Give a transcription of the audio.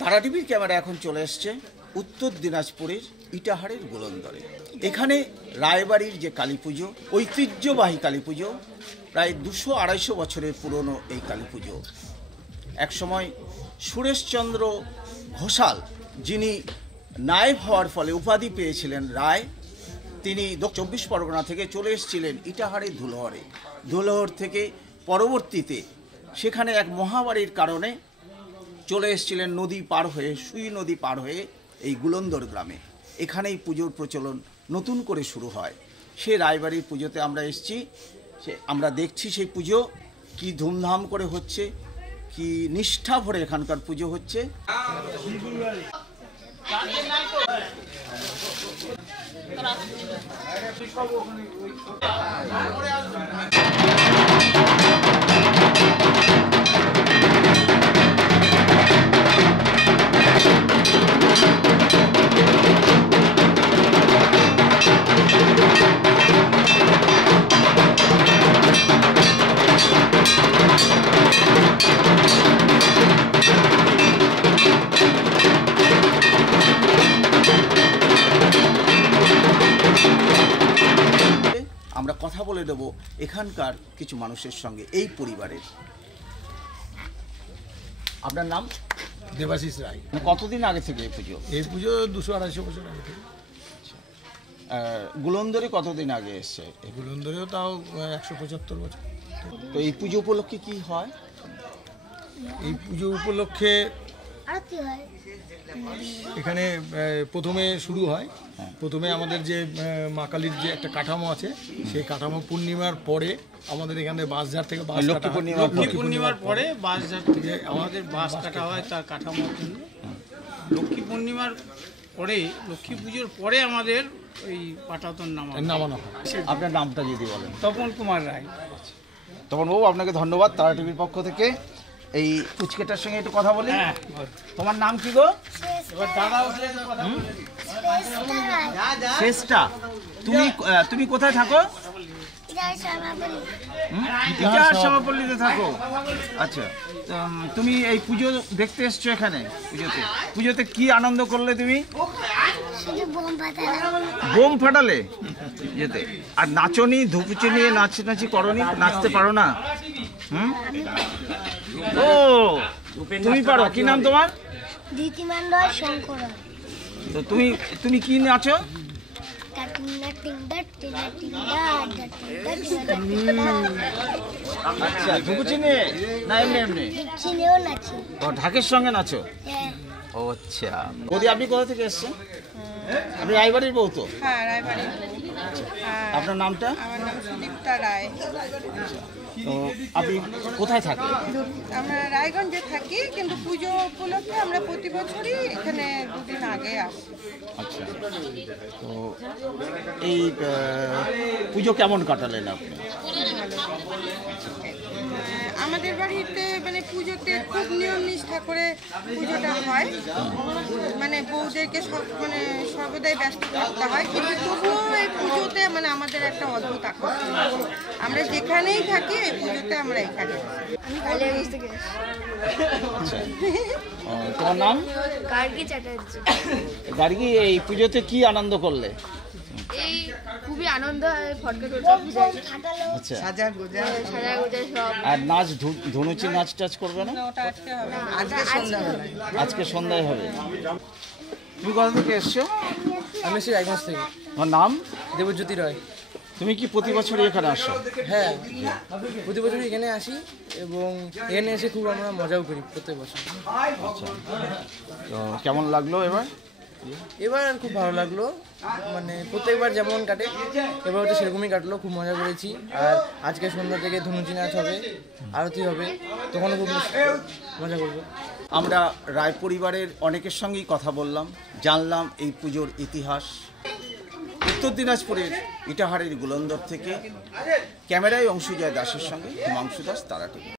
তারা টিভির ক্যামেরা এখন চলে এসছে উত্তর দিনাজপুরের ইটাহারের গোলন্দরে। এখানে রায়বাড়ির যে কালী পুজো, ঐতিহ্যবাহী কালী পুজো, প্রায় 200-250 বছরের পুরনো এই কালী পুজো। একসময় সুরেশচন্দ্র ঘোষাল, যিনি নায়েব হওয়ার ফলে উপাধি পেয়েছিলেন রায়, তিনি 24 পরগনা থেকে চলে এসেছিলেন ইটাহারের ধুলহরে। ধুলহর থেকে পরবর্তীতে সেখানে এক মহামারীর কারণে চলে এসেছিলেন নদী পার হয়ে, সুই নদী পার হয়ে এই গুলন্দর গ্রামে। এখানেই পুজোর প্রচলন নতুন করে শুরু হয়। সে রায়বাড়ির পুজোতে আমরা এসেছি, আমরা দেখছি সেই পুজো কি ধুমধাম করে হচ্ছে, কি নিষ্ঠা ভরে এখানকার পুজো হচ্ছে। আমরা কথা বলে দেব এখানকার কিছু মানুষের সঙ্গে, এই পরিবারের। আপনার নাম? দেবাশিস রায়। কতদিন আগে থেকে এই পুজো? এই পুজো 200-250 বছর আগে থেকে। গুলন্দরে কতদিন আগে এসছে? এই গুলন্দরেও তাও 175 বছর। তো এই পুজো উপলক্ষে কি হয়? এই পুজো উপলক্ষে এখানে প্রথমে শুরু হয়, প্রথমে আমাদের যে মা কালীর যে একটা কাঠামো আছে, সেই কাঠামো পূর্ণিমার পরে আমাদের এখানে বাঁশঝাড় থেকে বাঁশ কাটা হয়। লক্ষ্মী পূর্ণিমার পরে বাঁশঝাড় থেকে আমাদের বাঁশ কাটা হয় তার কাঠামোর জন্য। লক্ষ্মী পূর্ণিমার পরে, লক্ষ্মী পুজোর পরে আমাদের ওই পাটাতন নামানো হয়। আপনার নামটা যদি বলেন? তপন কুমার রায়। তপন বাবু, আপনাকে ধন্যবাদ তারা টিভির পক্ষ থেকে। এই পুচকেটার সঙ্গে একটু কথা বলি। তোমার নাম কি গো? এবার দাদা উঠলে কথা বলে। শেষটা। তুমি কোথায় থাকো? ইটাহার সমাপল্লীতে থাকো। আচ্ছা, তুমি এই পুজো দেখতে এসছো এখানে পুজোতে কি আনন্দ করলে তুমি? বোম ফাটালে যেতে। আর নাচনি, ধুপুচি নিয়ে নাচি করনি? নাচতে পারো না? ও, তুমি পারো। কি নাম তোমার? তো তুমি কি নাচো? আচ্ছা, ধুপুচি নিয়ে না এমনি? ও, ঢাকের সঙ্গে নাচো? ও আচ্ছা। বৌদি, আপনি কোথা থেকে এসছেন? আপনি রায়বাড়ির বউ তো? হ্যাঁ, রায়বাড়ি। আপনার নামটা? আমার নাম সুদীপ্তা রায়। তো আপনি কোথায় থাকেন? আমরা রায়গঞ্জে থাকি, কিন্তু পুজো উপলক্ষে আমরা প্রতি বছরই এখানে 2 দিন আগে আসি। আচ্ছা, তো এই পুজো কেমন কাটালেন আপনি? আমাদের বাড়িতে মানে পুজোতে খুব নিয়ম নিষ্ঠা করে পুজোটা হয়, মানে বউদেরকে মানে সর্বদাই ব্যস্ত থাকতে হয়, কিন্তু তবুও এই পুজোতে মানে আমাদের একটা অদ্ভুত আকর্ষণ। আমরা যেখানেই থাকি এই পুজোতে আমরা এখানে। তোমার নাম? গার্গী চ্যাটার্জি। গার্গী, এই পুজোতে কি আনন্দ করলে? এই খুবই আনন্দ হয়, ফটকা টটকা ফুটাই। আচ্ছা, সাজা গোজা সব। আর নাচ, ধনুচি নাচ টাচ করবে না? ওটা আজকে হবে, আজকে সন্ধ্যায় হবে। তুমি কোথা থেকে এসছো? আমি এসেছি রায়গঞ্জ থেকে। তোমার নাম? দেবজ্যোতি রায়। তুমি কি প্রতি বছরই এখানে আসো? হ্যাঁ, প্রতি বছরই এখানে আসি এবং এখানে এসে খুব আমরা মজাও করি প্রত্যেক বছর। আচ্ছা, তো কেমন লাগলো এবার? এবার খুব ভালো লাগলো, মানে প্রত্যেকবার যেমন কাটে এবার হচ্ছে সেরকমই কাটলো, খুব মজা করেছি। আর আজকে সন্ধ্যা থেকে ধনুচি নাচ হবে, আরতি হবে, তখনও খুব মজা করবো। আমরা রায় পরিবারের অনেকের সঙ্গেই কথা বললাম, জানলাম এই পুজোর ইতিহাস। উত্তর দিনাজপুরের ইটাহারের গুলন্দর থেকে ক্যামেরায় অংশুজয় দাসের সঙ্গে হিমাংশু দাস, তারা টিভি।